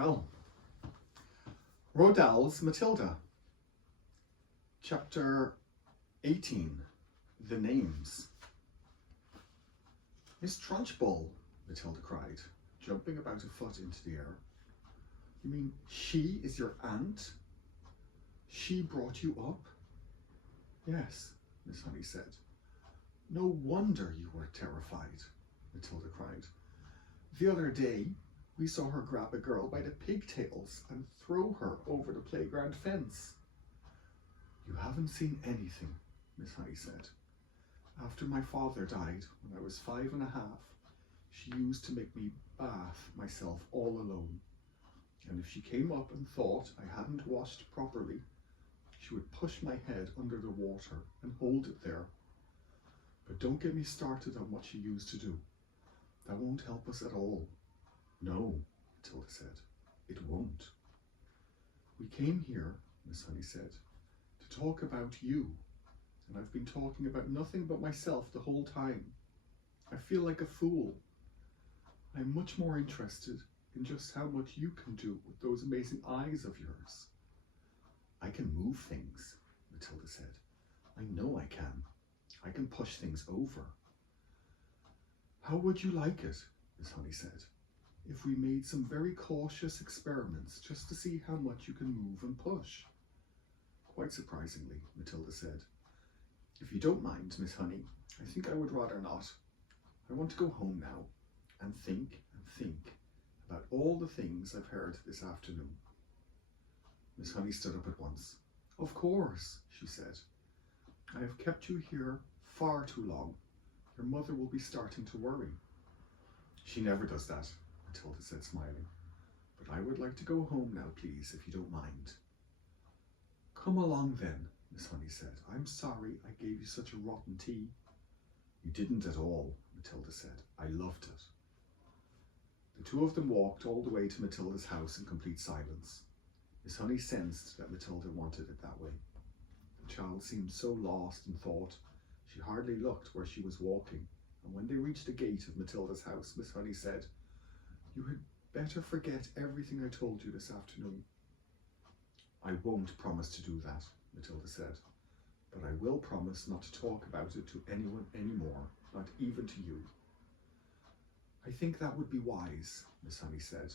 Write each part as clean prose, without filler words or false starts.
Well, Roald Dahl's Matilda, Chapter 18, The Names. Miss Trunchbull, Matilda cried, jumping about a foot into the air. You mean she is your aunt? She brought you up? Yes, Miss Honey said. No wonder you were terrified, Matilda cried. The other day, we saw her grab a girl by the pigtails and throw her over the playground fence. You haven't seen anything, Miss Honey said. After my father died when I was 5.5, she used to make me bath myself all alone. And if she came up and thought I hadn't washed properly, she would push my head under the water and hold it there. But don't get me started on what she used to do. That won't help us at all. No, Matilda said, it won't. We came here, Miss Honey said, to talk about you, and I've been talking about nothing but myself the whole time. I feel like a fool. I'm much more interested in just how much you can do with those amazing eyes of yours. I can move things, Matilda said. I know I can. I can push things over. How would you like it, Miss Honey said, if we made some very cautious experiments just to see how much you can move and push? Quite surprisingly, Matilda said, if you don't mind, Miss Honey, I think I would rather not. I want to go home now and think about all the things I've heard this afternoon. Miss Honey stood up at once. Of course, she said. I have kept you here far too long. Your mother will be starting to worry. She never does that, Matilda said, smiling. But I would like to go home now, please, if you don't mind. Come along then, Miss Honey said. I'm sorry I gave you such a rotten tea. You didn't at all, Matilda said. I loved it. The two of them walked all the way to Matilda's house in complete silence. Miss Honey sensed that Matilda wanted it that way. The child seemed so lost in thought, she hardly looked where she was walking, and when they reached the gate of Matilda's house, Miss Honey said, You had better forget everything I told you this afternoon. I won't promise to do that, Matilda said, but I will promise not to talk about it to anyone anymore, not even to you. I think that would be wise, Miss Honey said.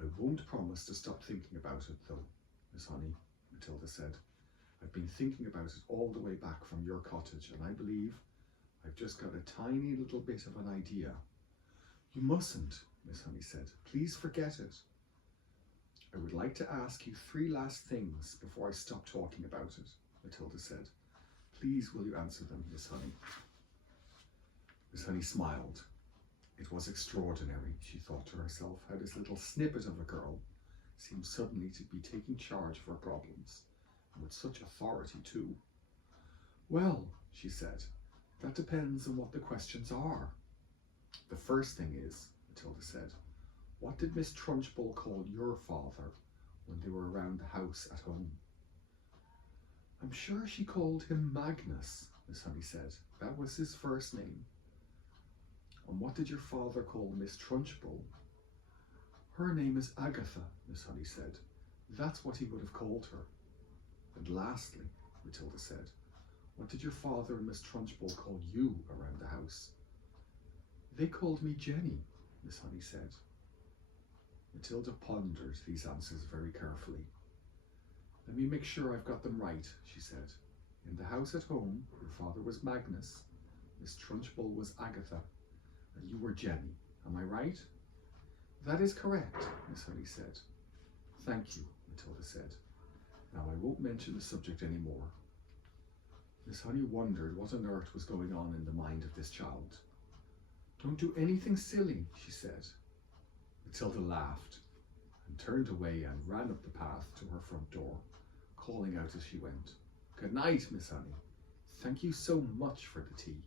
I won't promise to stop thinking about it, though, Miss Honey, Matilda said. I've been thinking about it all the way back from your cottage, and I believe I've just got a tiny little bit of an idea. You mustn't, Miss Honey said. Please forget it. I would like to ask you 3 last things before I stop talking about it, Matilda said. Please will you answer them, Miss Honey? Miss Honey smiled. It was extraordinary, she thought to herself, how this little snippet of a girl seemed suddenly to be taking charge of her problems, and with such authority too. Well, she said, that depends on what the questions are. The first thing is, Matilda said, what did Miss Trunchbull call your father when they were around the house at home? I'm sure she called him Magnus, Miss Honey said. That was his first name. And what did your father call Miss Trunchbull? Her name is Agatha, Miss Honey said. That's what he would have called her. And lastly, Matilda said, what did your father and Miss Trunchbull call you around the house? They called me Jenny, Miss Honey said. Matilda pondered these answers very carefully. Let me make sure I've got them right, she said. In the house at home, your father was Magnus, Miss Trunchbull was Agatha, and you were Jenny. Am I right? That is correct, Miss Honey said. Thank you, Matilda said. Now I won't mention the subject any more. Miss Honey wondered what on earth was going on in the mind of this child. Don't do anything silly, she said. Matilda laughed and turned away and ran up the path to her front door, calling out as she went, Good night, Miss Honey. Thank you so much for the tea.